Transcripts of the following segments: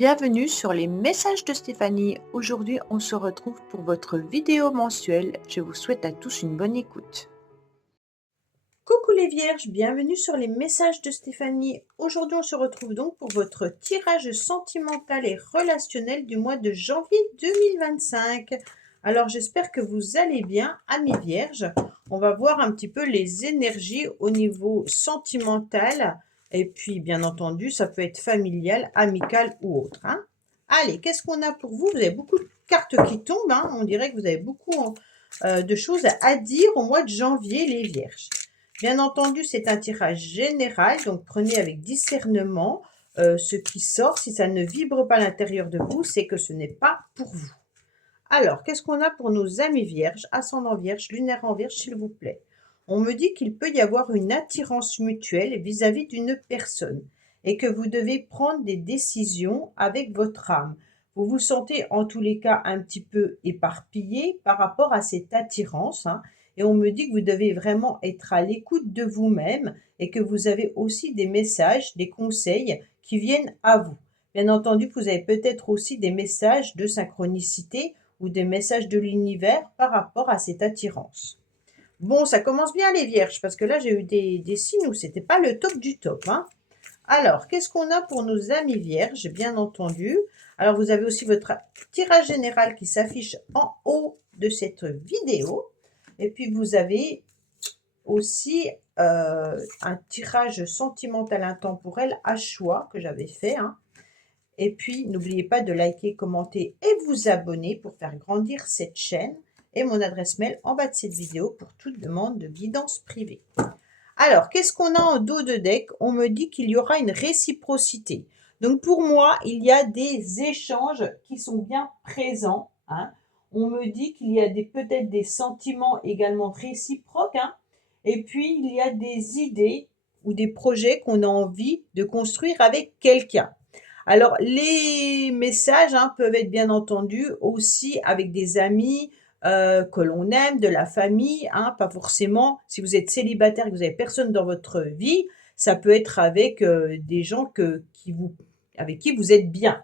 Bienvenue sur les messages de Stéphanie. Aujourd'hui, on se retrouve pour votre vidéo mensuelle. Je vous souhaite à tous une bonne écoute. Coucou les vierges, bienvenue sur les messages de Stéphanie. Aujourd'hui, on se retrouve donc pour votre tirage sentimental et relationnel du mois de janvier 2025. Alors, j'espère que vous allez bien, amis vierges. On va voir un petit peu les énergies au niveau sentimental. Et puis, bien entendu, ça peut être familial, amical ou autre, hein. Allez, qu'est-ce qu'on a pour vous? Vous avez beaucoup de cartes qui tombent, hein. On dirait que vous avez beaucoup de choses à dire au mois de janvier, les vierges. Bien entendu, c'est un tirage général, donc prenez avec discernement ce qui sort. Si ça ne vibre pas à l'intérieur de vous, c'est que ce n'est pas pour vous. Alors, qu'est-ce qu'on a pour nos amis vierges, ascendant vierge, lunaire en vierge, s'il vous plaît? On me dit qu'il peut y avoir une attirance mutuelle vis-à-vis d'une personne et que vous devez prendre des décisions avec votre âme. Vous vous sentez en tous les cas un petit peu éparpillé par rapport à cette attirance, hein, et on me dit que vous devez vraiment être à l'écoute de vous-même et que vous avez aussi des messages, des conseils qui viennent à vous. Bien entendu, vous avez peut-être aussi des messages de synchronicité ou des messages de l'univers par rapport à cette attirance. Bon, ça commence bien les vierges, parce que là, j'ai eu des signes où c'était pas le top du top, hein. Alors, qu'est-ce qu'on a pour nos amis vierges, bien entendu? Alors, vous avez aussi votre tirage général qui s'affiche en haut de cette vidéo. Et puis, vous avez aussi un tirage sentimental intemporel à choix que j'avais fait, hein. Et puis, n'oubliez pas de liker, commenter et vous abonner pour faire grandir cette chaîne et mon adresse mail en bas de cette vidéo pour toute demande de guidance privée. Alors, qu'est-ce qu'on a en dos de deck? On me dit qu'il y aura une réciprocité. Donc, pour moi, il y a des échanges qui sont bien présents, hein. On me dit qu'il y a peut-être des sentiments également réciproques, hein. Et puis, il y a des idées ou des projets qu'on a envie de construire avec quelqu'un. Alors, les messages, hein, peuvent être bien entendu aussi avec des amis que l'on aime, de la famille, hein, pas forcément. Si vous êtes célibataire et que vous n'avez personne dans votre vie, ça peut être avec des gens avec qui vous êtes bien.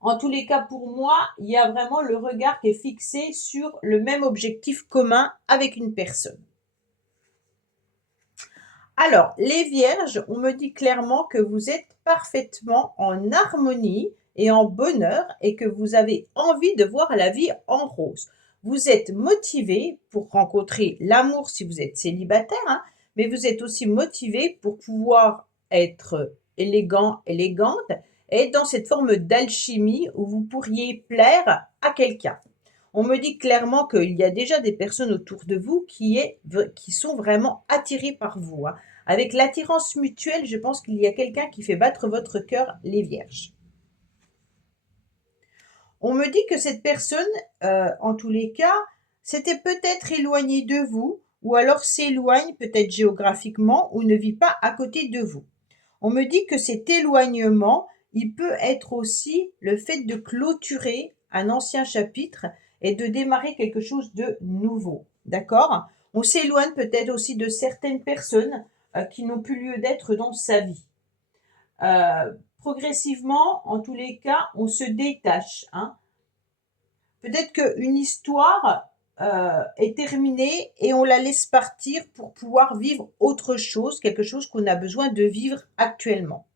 En tous les cas, pour moi, il y a vraiment le regard qui est fixé sur le même objectif commun avec une personne. Alors, les vierges, on me dit clairement que vous êtes parfaitement en harmonie et en bonheur et que vous avez envie de voir la vie en rose. Vous êtes motivé pour rencontrer l'amour si vous êtes célibataire, hein, mais vous êtes aussi motivé pour pouvoir être élégant, élégante et dans cette forme d'alchimie où vous pourriez plaire à quelqu'un. On me dit clairement qu'il y a déjà des personnes autour de vous qui sont vraiment attirées par vous, hein. Avec l'attirance mutuelle, je pense qu'il y a quelqu'un qui fait battre votre cœur, les vierges. On me dit que cette personne, en tous les cas, s'était peut-être éloignée de vous, ou alors s'éloigne peut-être géographiquement, ou ne vit pas à côté de vous. On me dit que cet éloignement, il peut être aussi le fait de clôturer un ancien chapitre et de démarrer quelque chose de nouveau. D'accord? On s'éloigne peut-être aussi de certaines personnes qui n'ont plus lieu d'être dans sa vie. Progressivement, en tous les cas, on se détache, hein. Peut-être qu'une histoire est terminée et on la laisse partir pour pouvoir vivre autre chose, quelque chose qu'on a besoin de vivre actuellement.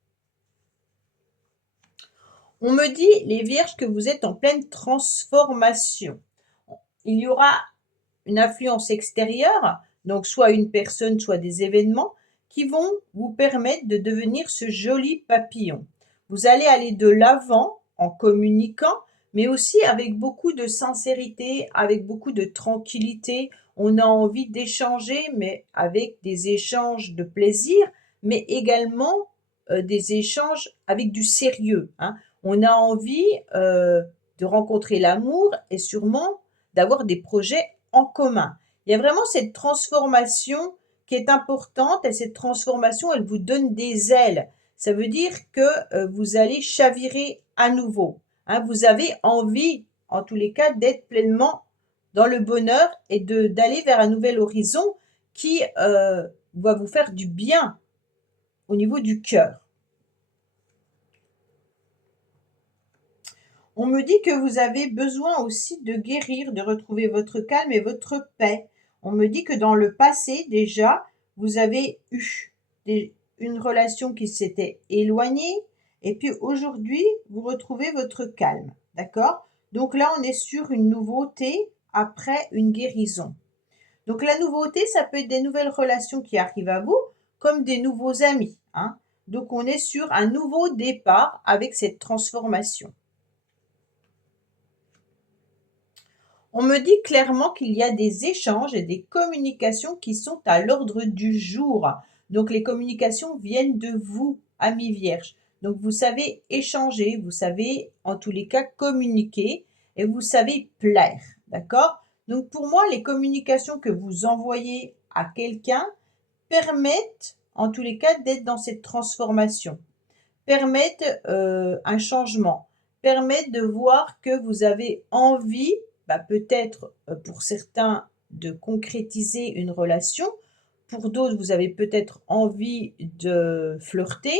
On me dit, les vierges, que vous êtes en pleine transformation. Il y aura une influence extérieure, donc soit une personne, soit des événements, qui vont vous permettre de devenir ce joli papillon. Vous allez aller de l'avant en communiquant, mais aussi avec beaucoup de sincérité, avec beaucoup de tranquillité. On a envie d'échanger, mais avec des échanges de plaisir, mais également des échanges avec du sérieux, hein. On a envie de rencontrer l'amour et sûrement d'avoir des projets en commun. Il y a vraiment cette transformation qui est importante et cette transformation, elle vous donne des ailes. Ça veut dire que vous allez chavirer à nouveau, hein. Vous avez envie, en tous les cas, d'être pleinement dans le bonheur et d'aller vers un nouvel horizon qui va vous faire du bien au niveau du cœur. On me dit que vous avez besoin aussi de guérir, de retrouver votre calme et votre paix. On me dit que dans le passé, déjà, vous avez eu une relation qui s'était éloignée et puis aujourd'hui, vous retrouvez votre calme. D'accord? Donc là, on est sur une nouveauté après une guérison. Donc la nouveauté, ça peut être des nouvelles relations qui arrivent à vous, comme des nouveaux amis, hein. Donc on est sur un nouveau départ avec cette transformation. On me dit clairement qu'il y a des échanges et des communications qui sont à l'ordre du jour. Donc les communications viennent de vous, amis vierges. Donc vous savez échanger, vous savez en tous les cas communiquer et vous savez plaire. D'accord? Donc pour moi, les communications que vous envoyez à quelqu'un permettent en tous les cas d'être dans cette transformation, permettent un changement, permettent de voir que vous avez envie, peut-être pour certains, de concrétiser une relation, pour d'autres, vous avez peut-être envie de flirter,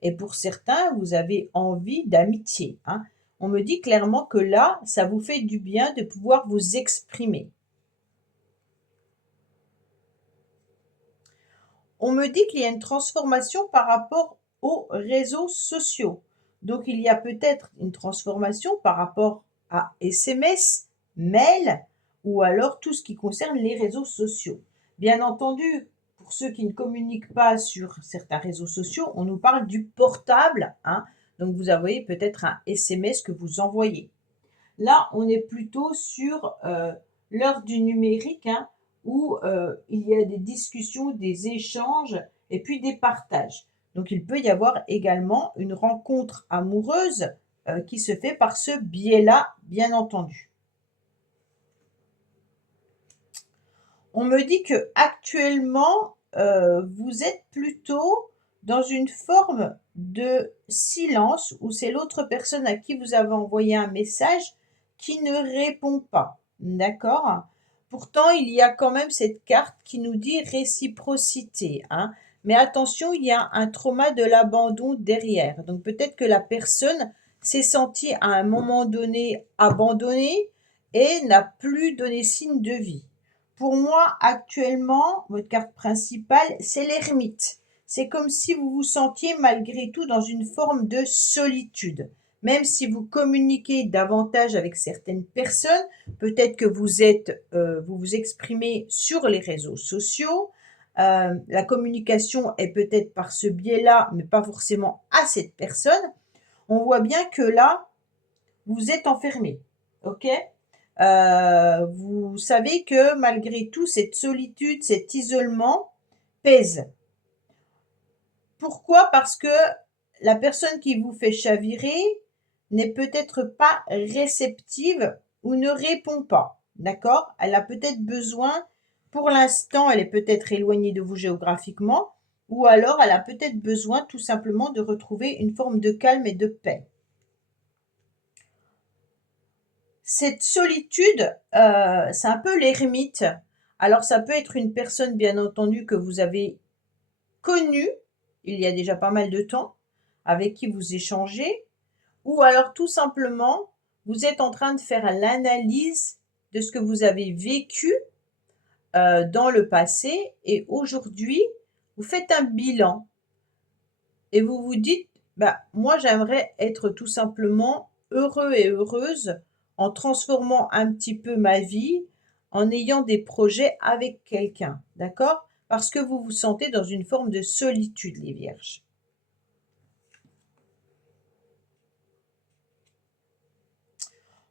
et pour certains, vous avez envie d'amitié, hein. On me dit clairement que là, ça vous fait du bien de pouvoir vous exprimer. On me dit qu'il y a une transformation par rapport aux réseaux sociaux. Donc il y a peut-être une transformation par rapport à SMS, mail ou alors tout ce qui concerne les réseaux sociaux. Bien entendu, pour ceux qui ne communiquent pas sur certains réseaux sociaux, on nous parle du portable, hein. Donc vous avez peut-être un SMS que vous envoyez. Là, on est plutôt sur l'heure du numérique, hein, où il y a des discussions, des échanges et puis des partages. Donc, il peut y avoir également une rencontre amoureuse qui se fait par ce biais-là, bien entendu. On me dit que actuellement, vous êtes plutôt dans une forme de silence où c'est l'autre personne à qui vous avez envoyé un message qui ne répond pas. D'accord? Pourtant, il y a quand même cette carte qui nous dit réciprocité, hein. Mais attention, il y a un trauma de l'abandon derrière. Donc peut-être que la personne s'est sentie à un moment donné abandonnée et n'a plus donné signe de vie. Pour moi, actuellement, votre carte principale, c'est l'ermite. C'est comme si vous vous sentiez malgré tout dans une forme de solitude. Même si vous communiquez davantage avec certaines personnes, peut-être que vous vous exprimez sur les réseaux sociaux. La communication est peut-être par ce biais-là, mais pas forcément à cette personne. On voit bien que là, vous êtes enfermé. OK? Vous savez que malgré tout, cette solitude, cet isolement pèse. Pourquoi? Parce que la personne qui vous fait chavirer n'est peut-être pas réceptive ou ne répond pas. D'accord? Elle a peut-être besoin, pour l'instant, elle est peut-être éloignée de vous géographiquement, ou alors elle a peut-être besoin tout simplement de retrouver une forme de calme et de paix. Cette solitude, c'est un peu l'ermite. Alors ça peut être une personne, bien entendu, que vous avez connue il y a déjà pas mal de temps, avec qui vous échangez, ou alors tout simplement, vous êtes en train de faire l'analyse de ce que vous avez vécu, dans le passé et aujourd'hui, vous faites un bilan et vous vous dites: «Bah, moi j'aimerais être tout simplement heureux et heureuse en transformant un petit peu ma vie, en ayant des projets avec quelqu'un». D'accord? Parce que vous vous sentez dans une forme de solitude, les vierges.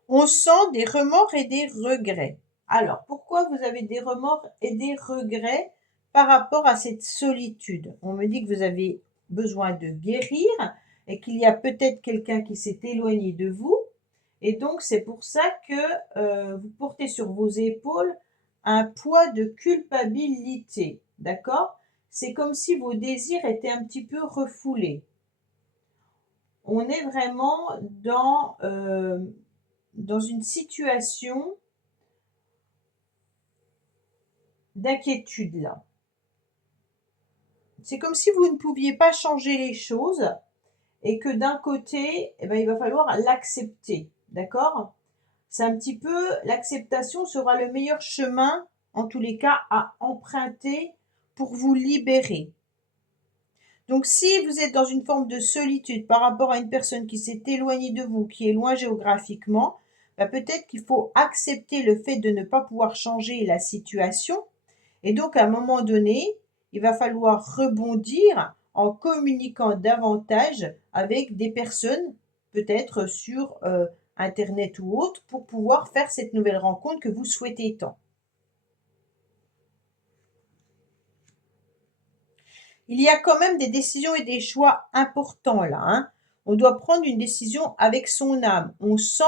On sent des remords et des regrets. Alors, pourquoi vous avez des remords et des regrets par rapport à cette solitude? On me dit que vous avez besoin de guérir et qu'il y a peut-être quelqu'un qui s'est éloigné de vous. Et donc, c'est pour ça que vous portez sur vos épaules un poids de culpabilité. D'accord? C'est comme si vos désirs étaient un petit peu refoulés. On est vraiment dans une situation d'inquiétude là. C'est comme si vous ne pouviez pas changer les choses et que d'un côté, eh ben, il va falloir l'accepter. d'accord? C'est un petit peu l'acceptation sera le meilleur chemin, en tous les cas, à emprunter pour vous libérer. Donc si vous êtes dans une forme de solitude par rapport à une personne qui s'est éloignée de vous, qui est loin géographiquement, bah, peut-être qu'il faut accepter le fait de ne pas pouvoir changer la situation et donc à un moment donné, il va falloir rebondir en communiquant davantage avec des personnes, peut-être sur, internet ou autre, pour pouvoir faire cette nouvelle rencontre que vous souhaitez tant. Il y a quand même des décisions et des choix importants là, hein. On doit prendre une décision avec son âme. On sent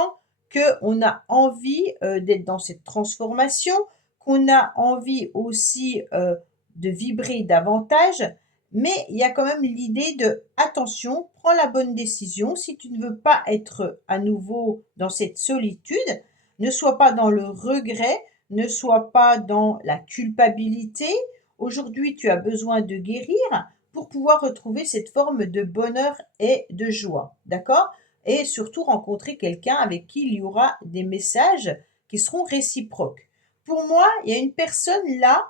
qu'on a envie, d'être dans cette transformation, qu'on a envie aussi, de vibrer davantage, mais il y a quand même l'idée de: «Attention, prends la bonne décision. Si tu ne veux pas être à nouveau dans cette solitude, ne sois pas dans le regret, ne sois pas dans la culpabilité, aujourd'hui, tu as besoin de guérir pour pouvoir retrouver cette forme de bonheur et de joie, d'accord? Et surtout rencontrer quelqu'un avec qui il y aura des messages qui seront réciproques. Pour moi, il y a une personne là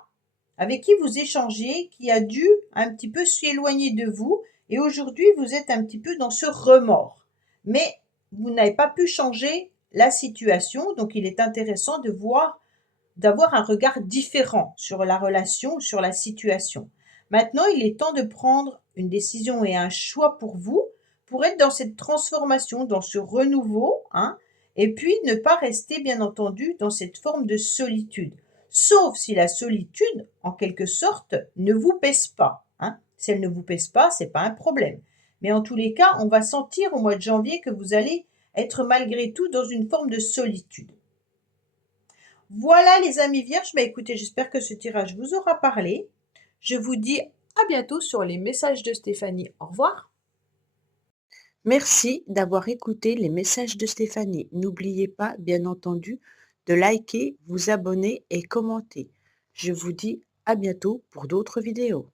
avec qui vous échangez qui a dû un petit peu s'éloigner de vous et aujourd'hui vous êtes un petit peu dans ce remords. Mais vous n'avez pas pu changer la situation, donc il est intéressant de voir d'avoir un regard différent sur la relation, sur la situation. Maintenant, il est temps de prendre une décision et un choix pour vous, pour être dans cette transformation, dans ce renouveau, hein, et puis ne pas rester, bien entendu, dans cette forme de solitude. Sauf si la solitude, en quelque sorte, ne vous pèse pas, hein. Si elle ne vous pèse pas, c'est pas un problème. Mais en tous les cas, on va sentir au mois de janvier que vous allez être malgré tout dans une forme de solitude. Voilà les amis vierges, bah écoutez, j'espère que ce tirage vous aura parlé. Je vous dis à bientôt sur les messages de Stéphanie. Au revoir. Merci d'avoir écouté les messages de Stéphanie. N'oubliez pas, bien entendu, de liker, vous abonner et commenter. Je vous dis à bientôt pour d'autres vidéos.